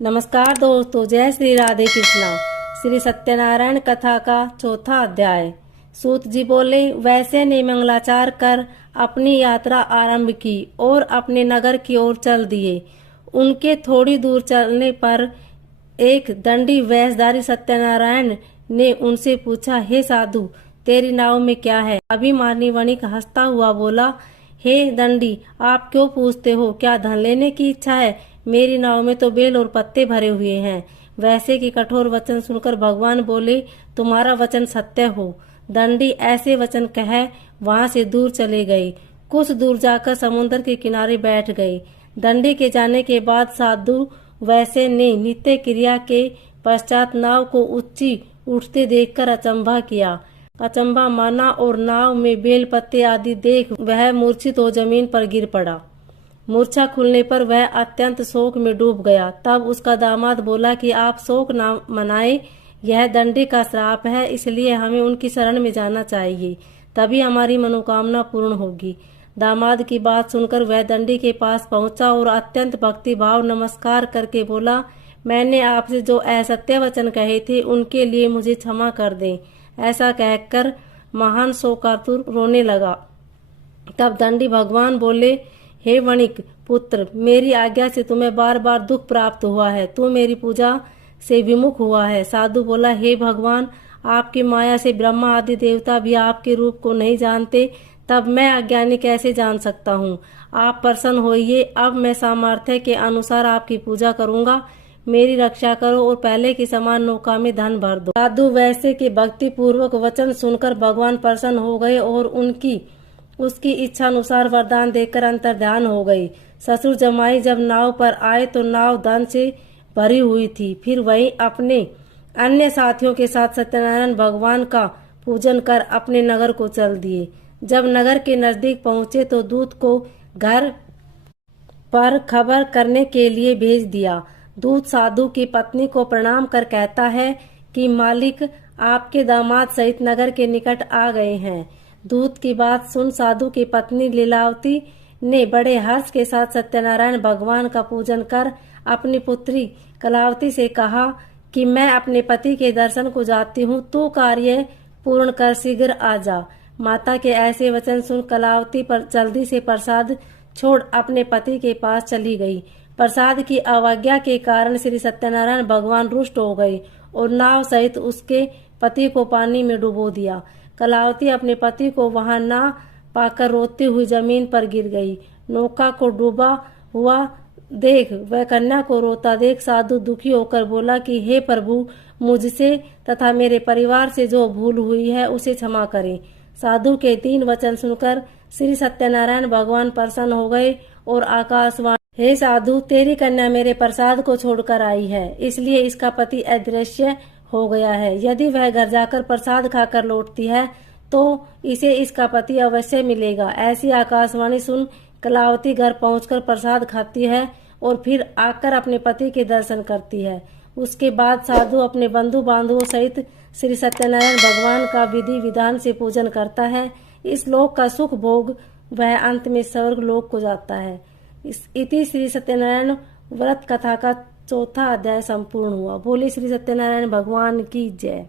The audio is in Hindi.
नमस्कार दोस्तों, जय श्री राधे कृष्णा। श्री सत्यनारायण कथा का चौथा अध्याय। सूत जी बोले, वैसे ने मंगलाचार कर अपनी यात्रा आरंभ की और अपने नगर की ओर चल दिए। उनके थोड़ी दूर चलने पर एक दंडी वेशधारी सत्यनारायण ने उनसे पूछा, हे साधु, तेरी नाव में क्या है? अभिमानी वणिक हंसता हुआ बोला, हे दंडी, आप क्यों पूछते हो? क्या धन लेने की इच्छा है? मेरी नाव में तो बेल और पत्ते भरे हुए हैं। वैसे की कठोर वचन सुनकर भगवान बोले, तुम्हारा वचन सत्य हो। दंडी ऐसे वचन कह वहां से दूर चले गए। कुछ दूर जाकर समुद्र के किनारे बैठ गए। दंडी के जाने के बाद साधु वैसे ने नित्य क्रिया के पश्चात नाव को ऊंची उठते देखकर अचंभा किया। अचंभा माना और नाव में बेल पत्ते आदि देख वह मूर्छित हो जमीन पर गिर पड़ा। मूर्छा खुलने पर वह अत्यंत शोक में डूब गया। तब उसका दामाद बोला कि आप शोक न मनाए, यह दंडी का श्राप है, इसलिए हमें उनकी शरण में जाना चाहिए, तभी हमारी मनोकामना पूर्ण होगी। दामाद की बात सुनकर वह दंडी के पास पहुंचा और अत्यंत भक्ति भाव नमस्कार करके बोला, मैंने आपसे जो असत्य वचन कहे थे उनके लिए मुझे क्षमा कर दें। ऐसा कहकर महान शोकातुर रोने लगा। तब दंडी भगवान बोले, हे वणिक पुत्र, मेरी आज्ञा से तुम्हें बार बार दुख प्राप्त हुआ है, तू मेरी पूजा से विमुख हुआ है। साधु बोला, हे भगवान, आपकी माया से ब्रह्मा आदि देवता भी आपके रूप को नहीं जानते, तब मैं अज्ञानी कैसे जान सकता हूँ? आप प्रसन्न होइए, अब मैं सामर्थ्य के अनुसार आपकी पूजा करूंगा। मेरी रक्षा करो और पहले की समान नौका में धन भर दो। साधु वैसे के भक्ति पूर्वक वचन सुनकर भगवान प्रसन्न हो गए और उसकी इच्छा अनुसार वरदान देकर अंतर्ध्यान हो गई। ससुर जमाई जब नाव पर आए तो नाव धन से भरी हुई थी। फिर वही अपने अन्य साथियों के साथ सत्यनारायण भगवान का पूजन कर अपने नगर को चल दिए। जब नगर के नजदीक पहुंचे तो दूत को घर पर खबर करने के लिए भेज दिया। दूत साधु की पत्नी को प्रणाम कर कहता है कि मालिक आपके दामाद सहित नगर के निकट आ गए हैं। दूत की बात सुन साधु की पत्नी लीलावती ने बड़े हर्ष के साथ सत्यनारायण भगवान का पूजन कर अपनी पुत्री कलावती से कहा कि मैं अपने पति के दर्शन को जाती हूँ, तू कार्य पूर्ण कर शीघ्र आ जा। माता के ऐसे वचन सुन कलावती पर जल्दी से प्रसाद छोड़ अपने पति के पास चली गई। प्रसाद की अवज्ञा के कारण श्री सत्यनारायण भगवान रुष्ट हो गए और नाव सहित उसके पति को पानी में डुबो दिया। कलावती अपने पति को वहां न पाकर रोती हुई जमीन पर गिर गई। नौका को डूबा हुआ देख वह कन्या को रोता देख साधु दुखी होकर बोला कि हे प्रभु, मुझसे तथा मेरे परिवार से जो भूल हुई है उसे क्षमा करें। साधु के 3 वचन सुनकर श्री सत्यनारायण भगवान प्रसन्न हो गए और आकाशवाणी, हे साधु, तेरी कन्या मेरे प्रसाद को छोड़कर आई है, इसलिए इसका पति अदृश्य हो गया है। यदि वह घर जाकर प्रसाद खाकर लौटती है तो इसे इसका पति अवश्य मिलेगा। ऐसी आकाशवाणी सुन कलावती घर पहुंचकर प्रसाद खाती है और फिर आकर अपने पति के दर्शन करती है। उसके बाद साधु अपने बंधु बांधवों सहित श्री सत्यनारायण भगवान का विधि विधान से पूजन करता है। इस लोक का सुख भोग वह अंत में स्वर्ग लोक को जाता है। इति श्री सत्यनारायण व्रत कथा का चौथा अध्याय संपूर्ण हुआ। बोले श्री सत्यनारायण भगवान की जय।